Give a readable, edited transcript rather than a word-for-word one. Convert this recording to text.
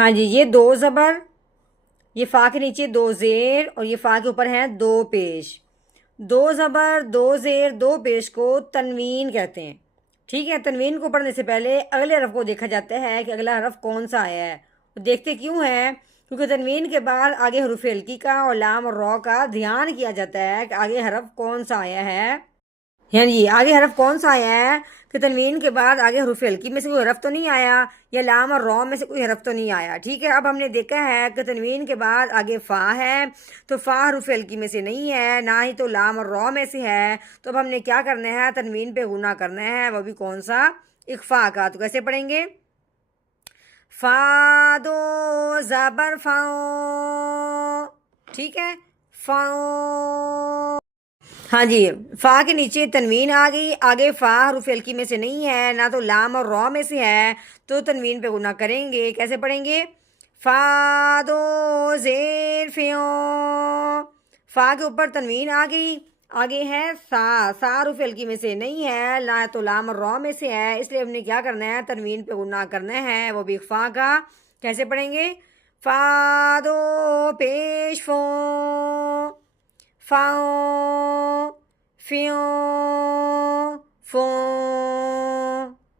ہاں جی، یہ دو زبر، یہ فا کے نیچے دو زیر اور یہ فا کے اوپر ہیں دو پیش۔ دو زبر دو زیر دو پیش کو تنوین کہتے ہیں۔ ٹھیک ہے، تنوین کو پڑھنے سے پہلے اگلے حرف کو دیکھا جاتا ہے کہ اگلا حرف کون سا آیا ہے۔ دیکھتے کیوں ہیں؟ کیونکہ تنوین کے بعد آگے حروف ہلکی کا اور لام اور را کا دھیان کیا جاتا ہے کہ آگے حرف کون سا آیا ہے۔ جی، آگے حرف کون سا آیا ہے کہ تنوین کے بعد آگے حروف ہلکی میں سے کوئی حرف تو نہیں آیا، یا لام اور را میں سے کوئی حرف تو نہیں آیا۔ ٹھیک ہے، اب ہم نے دیکھا ہے کہ تنوین کے بعد آگے فا ہے، تو فا حروف ہلکی میں سے نہیں ہے، نہ ہی تو لام اور را میں سے ہے۔ تو اب ہم نے کیا کرنا ہے؟ تنوین پہ غنہ کرنا ہے، وہ بھی کون سا؟ اخفا کا۔ تو کیسے پڑھیں گے؟ فا دو زبر فاؤ، ٹھیک ہے، فاؤ۔ ہاں جی، فا کے نیچے تنوین آ گئی، آگے فا حروف ہلکی میں سے نہیں ہے، نہ تو لام اور را میں سے ہے، تو تنوین پہ غنہ کریں گے۔ کیسے پڑھیں گے؟ فا دو زیر فیو، فا کے اوپر تنوین آ گئی، آگے ہے سا، سا حروف ہلکی میں سے نہیں ہے، نہ تو لام اور را میں سے ہے، اس لیے ہم نے کیا کرنا ہے؟ تنوین پہ غنہ کرنا ہے، وہ بھی اخفا کا۔ کیسے پڑھیں گے؟ فا دو پیش فو، فاؤ فیوں۔